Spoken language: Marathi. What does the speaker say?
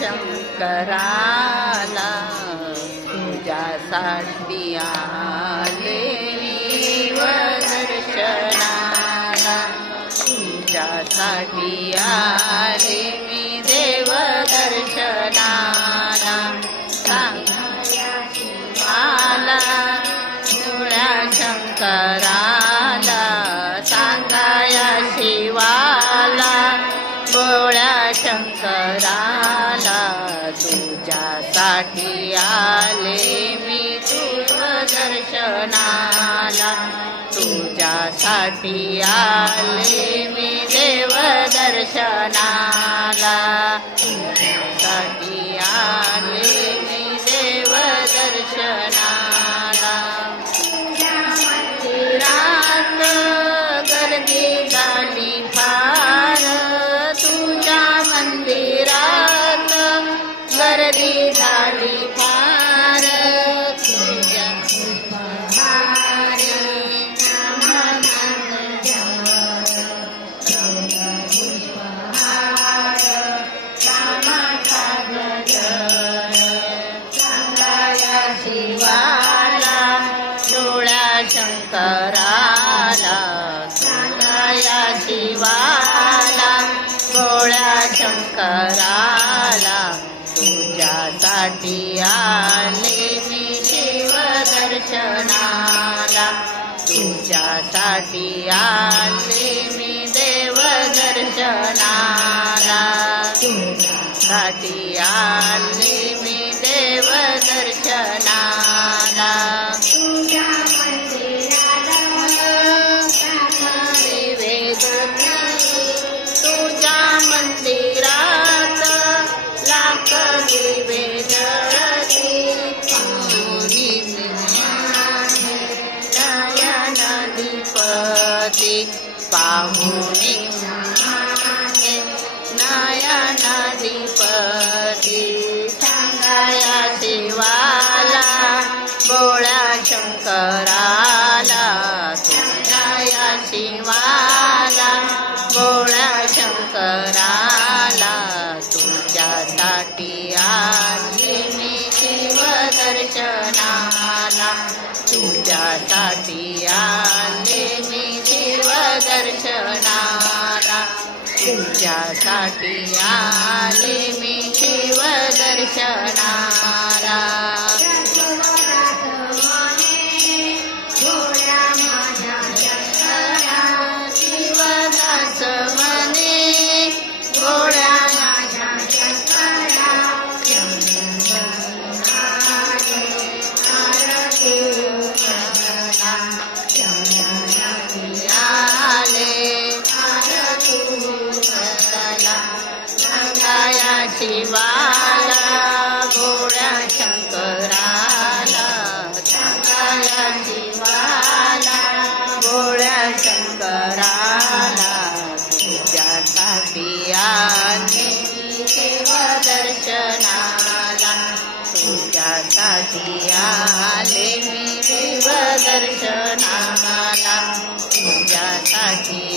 शंकराला तुझ्यासाठी आले दर्शनाला तुझ्यासाठी आले मी देव दर्शनाला सांगाया शिवाला तुळ्या शंकरा शंकराला तुझ्यासाठी आले मी तुझ दर्शनाला. तुझ्यासाठी आले मी देव दर्शनाला मंदिरात गर्दी झाली फार. तुझ्या शिवाला डोळा शंकरा शंकराला तुझ्यासाठी आले मी शिवदर्शनाला तुझ्यासाठी आले मी देवदर्शनाला. तुझ्यासाठी आले पाहुणी नयनाधिपती सांगाया शिवाला गोळ्या शंकराला. सांगाया शिवाला गोळ्या शंकराला. तुझ्यासाठी आली मी शिवदर्शनाला. तुझ्यासाठी आले मी शिव शिवाला गोळ्या शंकराला सांगाया शिवाला गोळ्या शंकराला तुझ्यासाठी आले मी देव तुझ्यासाठी आले मी देव दर्शनाला तुझ्यासाठी